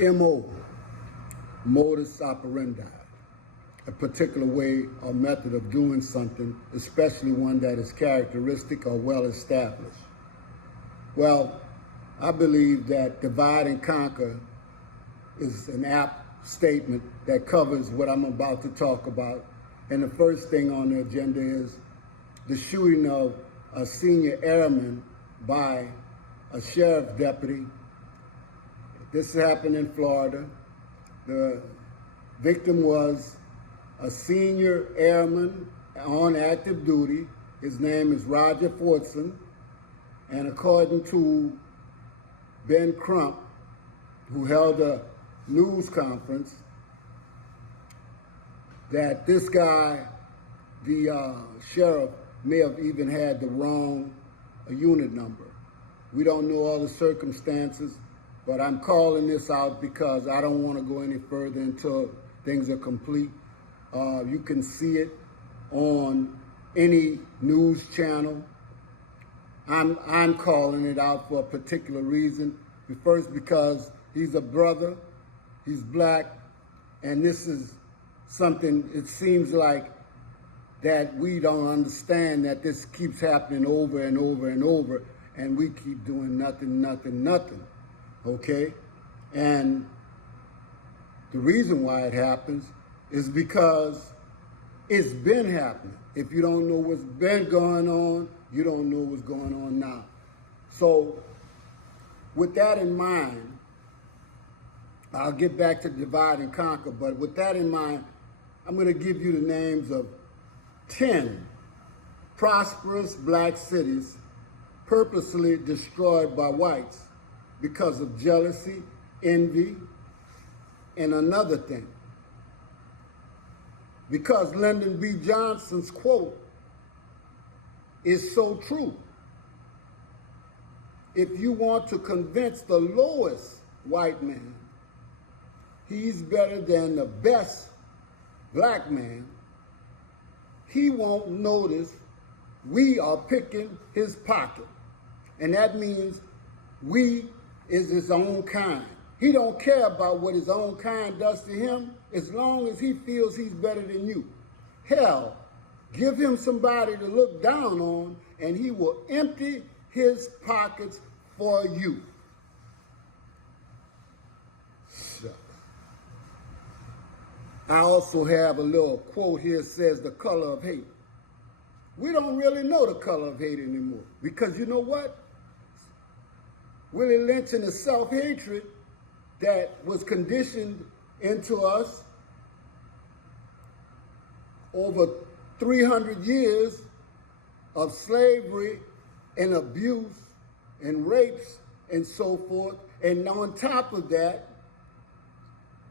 MO, modus operandi, a particular way or method of doing something, especially one that is characteristic or well established. Well, I believe that divide and conquer is an apt statement that covers what I'm about to talk about. And the first thing on the agenda is the shooting of a senior airman by a sheriff deputy. This happened in Florida. The victim was a senior airman on active duty. His name is Roger Fortson. And according to Ben Crump, who held a news conference, that this guy, the sheriff, may have even had the wrong unit number. We don't know all the circumstances, but I'm calling this out because I don't want to go any further until things are complete. You can see it on any news channel. I'm calling it out for a particular reason. First, because he's a brother, he's black, and this is something, it seems like, that we don't understand, that this keeps happening over and over and over, and we keep doing nothing, okay? And the reason why it happens is because it's been happening. If you don't know what's been going on, you don't know what's going on now. So with that in mind, I'll get back to divide and conquer, but with that in mind, I'm going to give you the names of 10 prosperous black cities purposely destroyed by whites because of jealousy, envy, and another thing. Because Lyndon B. Johnson's quote is so true. If you want to convince the lowest white man he's better than the best black man, he won't notice we are picking his pocket. And that means we is his own kind. He don't care about what his own kind does to him as long as he feels he's better than you. Hell, give him somebody to look down on and he will empty his pockets for you. Shucks. I also have a little quote here that says the color of hate. We don't really know the color of hate anymore because you know what? Willie Lynch and the self-hatred that was conditioned into us over 300 years of slavery and abuse and rapes and so forth. And on top of that,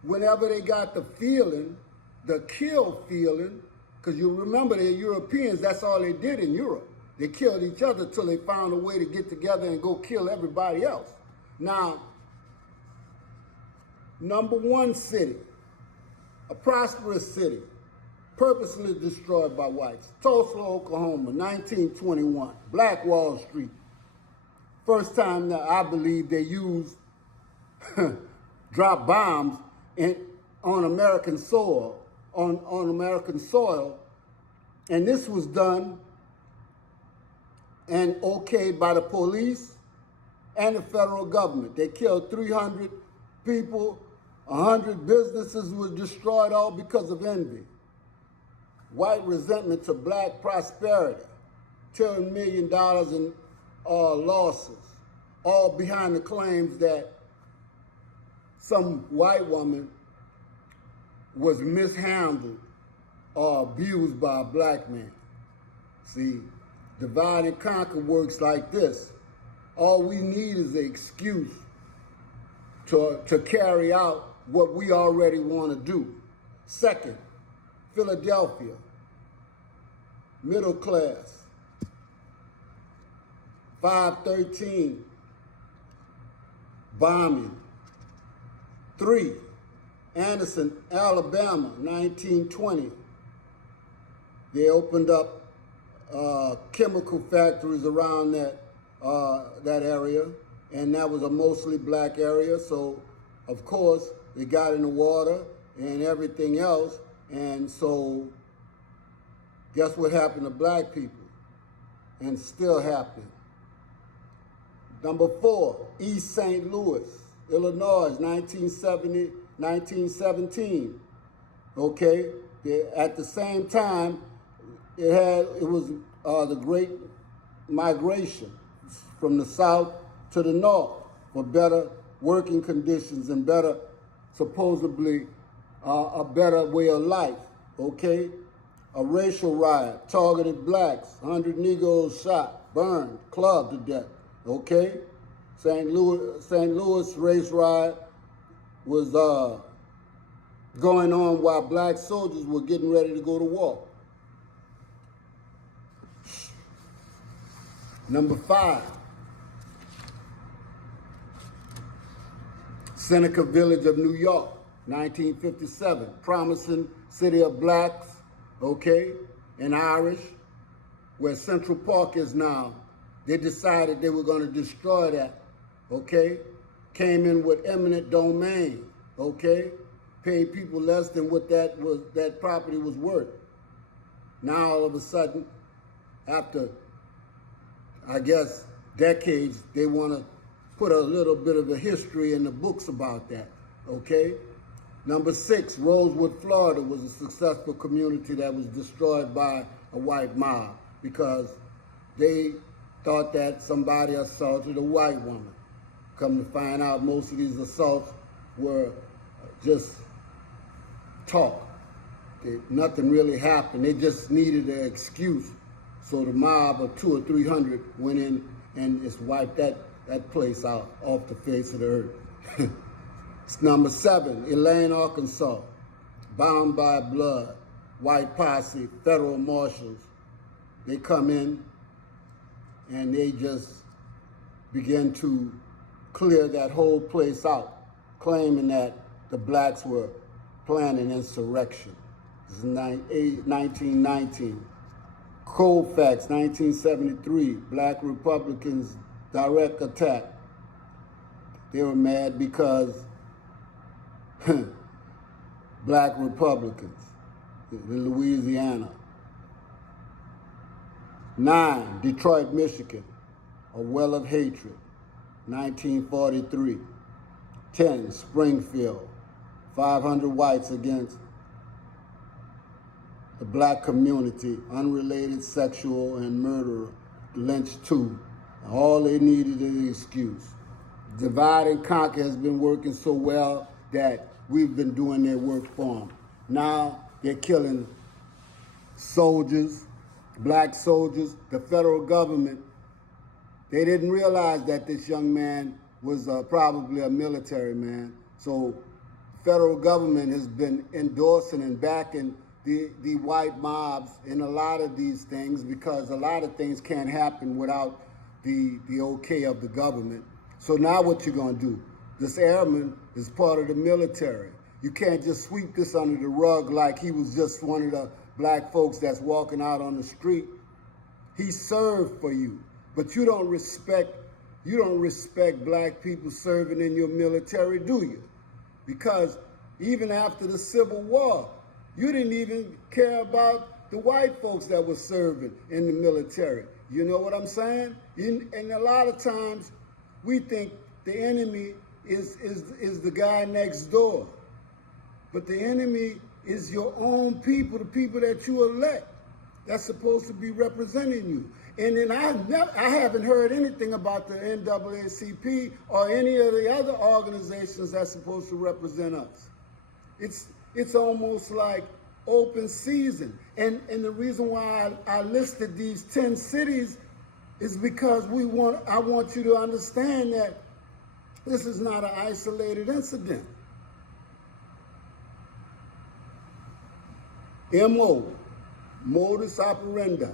whenever they got the feeling, the kill feeling, because you remember the Europeans, that's all they did in Europe. They killed each other till they found a way to get together and go kill everybody else. Now, number one city, a prosperous city, purposely destroyed by whites. Tulsa, Oklahoma, 1921, Black Wall Street. First time that I believe they used drop bombs on American soil, on American soil, and this was done and okayed by the police and the federal government. They killed 300 people, 100 businesses were destroyed, all because of envy. White resentment to black prosperity, $10 million in losses, all behind the claims that some white woman was mishandled or abused by a black man. See, divide and conquer works like this. All we need is an excuse to carry out what we already want to do. Second, Philadelphia, middle class, 513, bombing. 3, Anderson, Alabama, 1920. They opened up chemical factories around that area, and that was a mostly black area, so of course, they got in the water and everything else. And so, guess what happened to black people? And still happening. Number 4, East St. Louis, Illinois, 1917. Okay, at the same time, it was the Great Migration from the south to the north for better working conditions and better, supposedly, a better way of life. Okay, a racial riot targeted blacks, 100 Negroes shot, burned, clubbed to death. Okay, St. Louis race riot was going on while black soldiers were getting ready to go to war. Number 5, Seneca Village of New York, 1957, promising city of blacks, okay, and Irish, where Central Park is now. They decided they were going to destroy that, okay? Came in with eminent domain, okay? Paid people less than what that property was worth. Now all of a sudden, after, I guess, decades, they want to put a little bit of a history in the books about that, okay? Number 6, Rosewood, Florida was a successful community that was destroyed by a white mob because they thought that somebody assaulted a white woman. Come to find out, most of these assaults were just talk. Nothing really happened. They just needed an excuse. So the mob of 200 or 300 went in and just wiped that place out off the face of the earth. It's number 7, Elaine, Arkansas, bound by blood, white posse, federal marshals. They come in and they just begin to clear that whole place out, claiming that the blacks were planning insurrection. This is 1919. Colfax, 1973, black Republicans direct attack. They were mad because black Republicans in Louisiana. 9, Detroit, Michigan, a well of hatred, 1943. 10, Springfield, 500 whites against the black community, unrelated sexual and murderer, lynched too. All they needed is an excuse. Divide and conquer has been working so well that we've been doing their work for them. Now they're killing soldiers, black soldiers. The federal government, they didn't realize that this young man was probably a military man. So the federal government has been endorsing and backing the white mobs in a lot of these things because a lot of things can't happen without the okay of the government. So now what you gonna do? This airman is part of the military. You can't just sweep this under the rug like he was just one of the black folks that's walking out on the street. He served for you, but you don't respect black people serving in your military, do you? Because even after the Civil War, you didn't even care about the white folks that were serving in the military. You know what I'm saying? And a lot of times we think the enemy is the guy next door. But the enemy is your own people, the people that you elect. That's supposed to be representing you. And then I haven't heard anything about the NAACP or any of the other organizations that's supposed to represent us. It's almost like open season. And the reason why I listed these 10 cities is because I want you to understand that this is not an isolated incident. MO, modus operandi.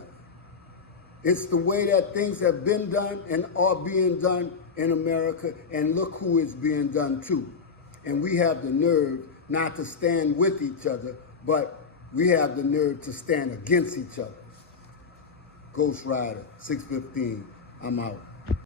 It's the way that things have been done and are being done in America, and look who it's being done to. And we have the nerve not to stand with each other, but we have the nerve to stand against each other. Ghost Rider, 615, I'm out.